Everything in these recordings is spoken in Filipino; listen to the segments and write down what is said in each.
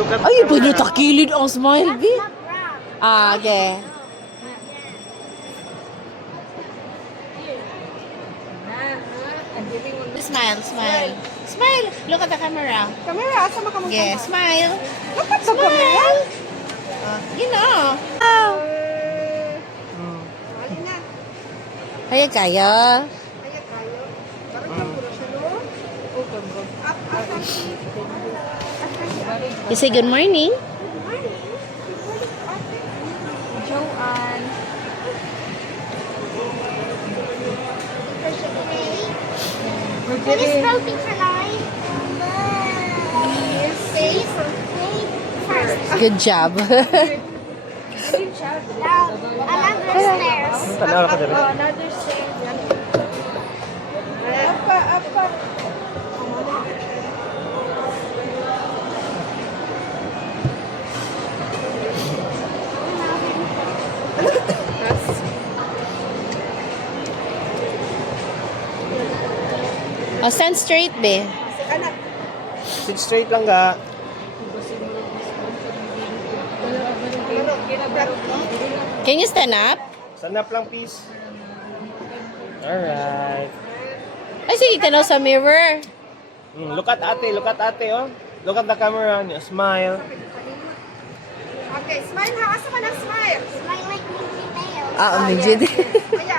Look at Ay, the pwede camera. takilid ang smile, B. Ah, okay. Smile, smile. Smile. Look at the camera. Camera, asa mo ka mo? Yeah, smile. Look at the camera. You know. Oh. Ay na. Kaya kaya. Kaya kayo. Parang puro siya, no? Up, up, up. You say good morning. Joanne. What is spelling for nine? Face first. Good job. Now, another stairs. Tanaw ka dali. Another stairs. Apa, apa. Oh, stand straight, be. Anak. Sit straight lang ga. Can you stand up? Stand up lang, please. Alright. Ay, sige, tanaw sa mirror. Look at ate, oh. Look at the camera. Smile. Okay, smile ha. Asa ka ng smile? Smile like Minky Tail. Midget. Kaya,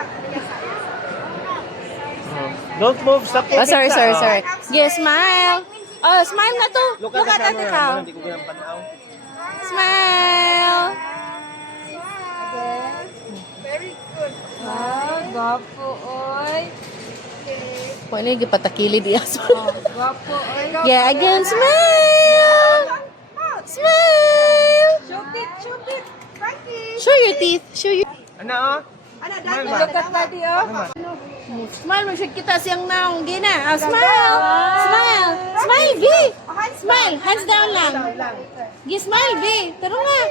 Don't move. Stop Oh, sorry, moving, sorry, sa- sorry. Yeah, smile. Oh, smile na to. Look Look at at the ate camera. ka. Hindi ko ganang panaw. Smile. very good. Gwapo, oy. Wala yung gipatakilid iya. Gwapo, oy. Yeah, again, smile. Smile. Shoot it, shoot it. Frankie. Show your teeth. Show your... Ano, oh? Ano, Smile dad? ba? Look at daddy, oh. Smile, mag-shoot kita siyang naong. Gina. Oh, smile. Smile. Smile, B. Smile. Hands down lang. Gi, smile, B. Taro nga.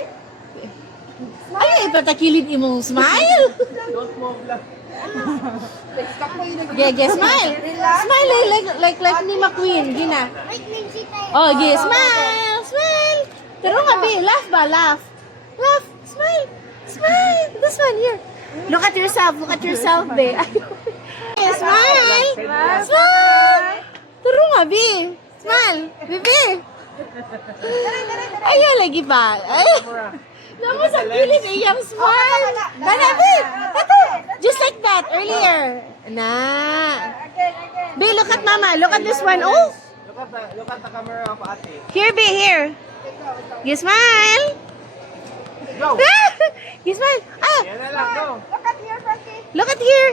Ay, ipatakilid imong smile. Don't move lang. Yeah, smile. Smile like ni McQueen. Gina. Like Minky Tail. Oh, yeah, smile. Smile. Taro nga, B. Laugh ba? Laugh. Laugh. Smile. Smile. This one, here. Look at yourself. Look at yourself, B. Yeah, smile. Smile. Taro nga, B. Smile. Bibi. Ayaw lagi pa. Ay. Naman sa pilit iyang smile. Ganabi. Ito. Just like that earlier. Na. B, look at mama. Look at this one. Oh. Look at the camera of ate. Here, B. Here. You smile. Go. You smile. Ah. Yan na lang, go. Look at here, Frankie. Look at here.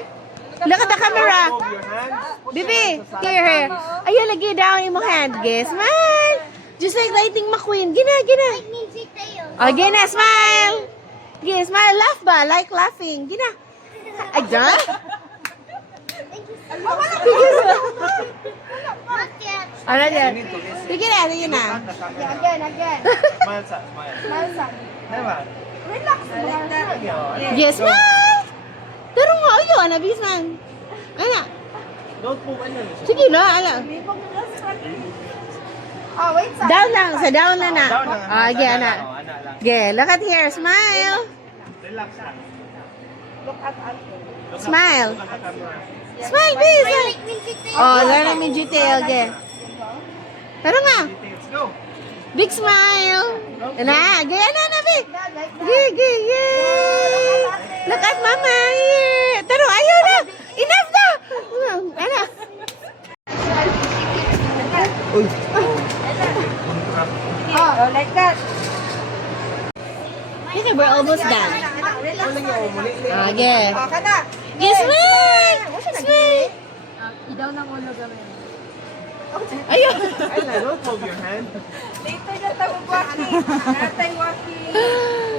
Look at the camera. Move your hands. Bibi. Here. Ayaw lagi down yung hand. Gi, smile. Just like Lightning McQueen. Gina, gina. Like Minky Tail. Oh, Gina, smile. Gina, smile. Laugh ba? Like laughing. Gina. Ay, dyan? Not yet. Ano You dyan? need to listen. Sige na, sige na. Look at the camera. Again, again. Smile, sa, smile. Smile, son. Diba? Relax. Yes, smile. Pero nga, ayaw. Ano, bisman? Ano? Don't move, ano. Sige na, ano. Oh, wait, son. Down lang. Sa down na na. Down lang. Ah, okay, Ano ana. lang, ano lang. Okay, look at here. Smile. Relax, ha. Look at us. Look at- Smile. Look at the camera. Smile, bis. Like Minky Tail. Oh, learn ang detail. Okay. Pero nga. Details, go. Big smile. Na, gaya na na, Big. Gay, gay, yay. Look at mama here. Pero ayaw na. Enough na. Ano? Uy. Oh, like that. Okay, we're almost done. Wala niyo, muli. Okay. Oh, kana. Yes, smile. Smile. Idaw ng ulo gawin. Ayaw. Ay, na, don't move your hand. Later na tawag waki. Natay waki.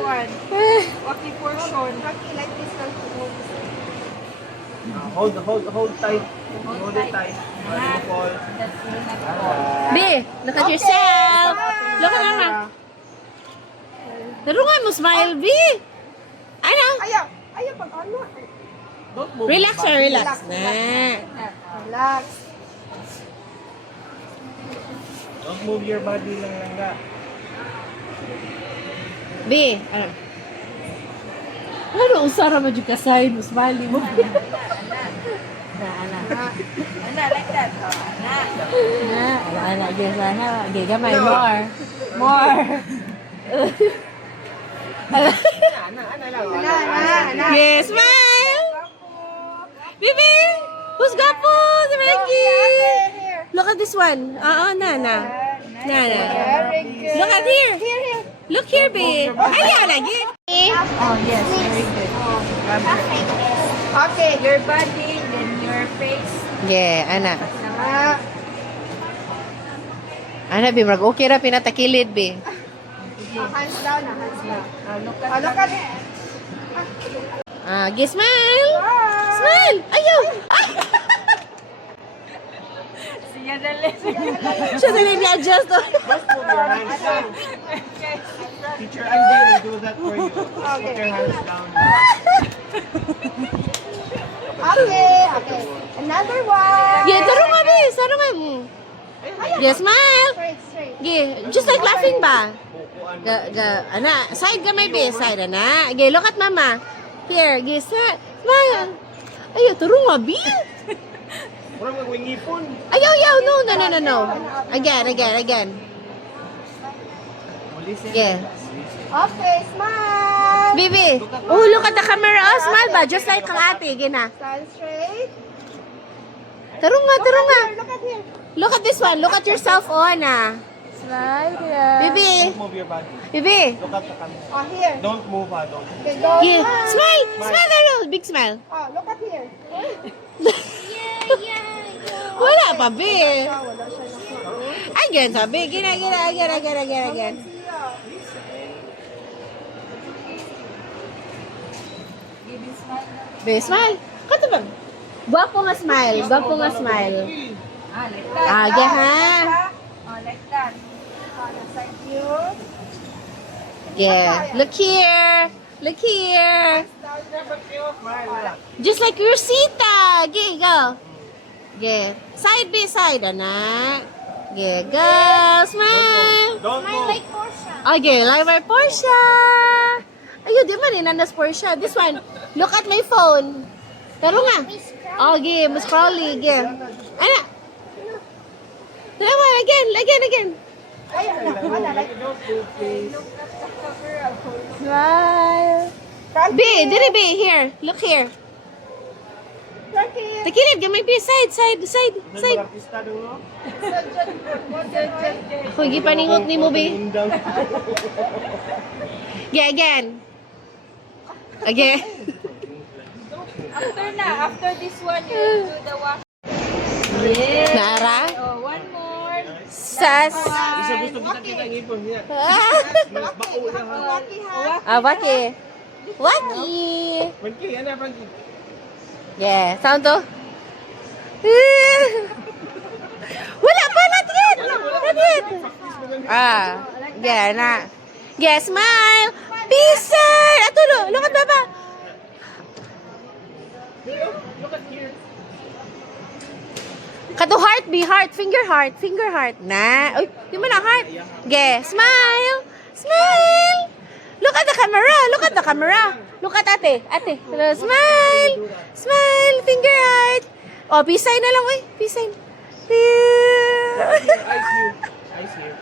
One. Waki portion. Waki like this lang. Hold tight. Hold it tight. Don't fall. Alright. B, look at yourself. Look at mama. Tarungan mo, smile, B. Ano? Ayaw. Ayaw pag ano. Don't move. Relax your or body. relax. Na. Relax. Don't move your body lang lang ga. B. Ano, usara mo dyan kasay, mas mali mo. Ana, like that. Oh, ana. Yes, ana. Okay, gamay, more. More. Yes, smile! Bibi! Who's gapo? Si Ricky! Look at this one. Nana. Nana. Very good. Look at here. Look here, babe. Ayaw lagi. Oh, yes, very good. Okay, your body, then your face. Yeah, ana. Ana, bi, mag okay ra pinatakilid, bi. Hands down, hands down. Look at it. Okay, smile. Smile. Ayaw. Siya dali. Siya dali ni-adjust. Just move your hands down. Teacher Andy will do that for you. Put your hands down. Okay. Another one. Yeah, tarong nga, bi. Sarong nga. Yeah, smile. Straight. Yeah, just like laughing ba? Ana, side ka may be, side ana. Okay, look at mama. Here, smile. Ayaw, tarong nga, bi. Mura magwingipon. Ayaw, no. Again. Yeah. Okay, smile. Bibi. Oh, look at the camera. Oh, smile ba? Just like kang ate. Gina. Stand straight. Tarong nga. Look at here. Look at this one. Look at yourself on, Smile here. Bibi. Don't move your body. Bibi. Look at the camera. Oh, here. Don't move, don't. Okay, go. Yeah. Smile. Big smile. Oh, look at here. Wala pa, Bi. Wala siya na. Again, sabi. Again. Be, smile. Kato ba? Gwapo nga smile. Like that. Aga, ha? Oh, like that. Side view. Yeah. Look here. Just like your Rosita. Okay, go. Yeah. Side by side, anak. Yeah, go. Smile. Don't move. Okay, like my Portia. Ayun, di man inanas Portia. This one. Look at my phone. Taro nga. Okay, mas crawly. Yeah. Anak. Tama, again. Smile. Be, diri be, here. Look here. Takilid, gamay be, side. Artista dong, no? Ako, gipaningot ni mo, be. Indang. Yeah, again. After this one, you do the walk. Nara. Oh, one more. Sas. Isa gusto kita kita ngipon niya. Mas bako na ha. Waki. Panki, ano panki? Yeah, sound to. Wala pa, not yet. Yeah, na. Yeah, smile. Peace. Atulo, look at baba. Look at here. Kato heart, be heart, finger heart. Na. Uy, di mo na heart. Yeah, smile. Look at the camera. Look at ate. Smile, finger heart. Oh, peace sign na lang, uy. Peace sign. Eyes here.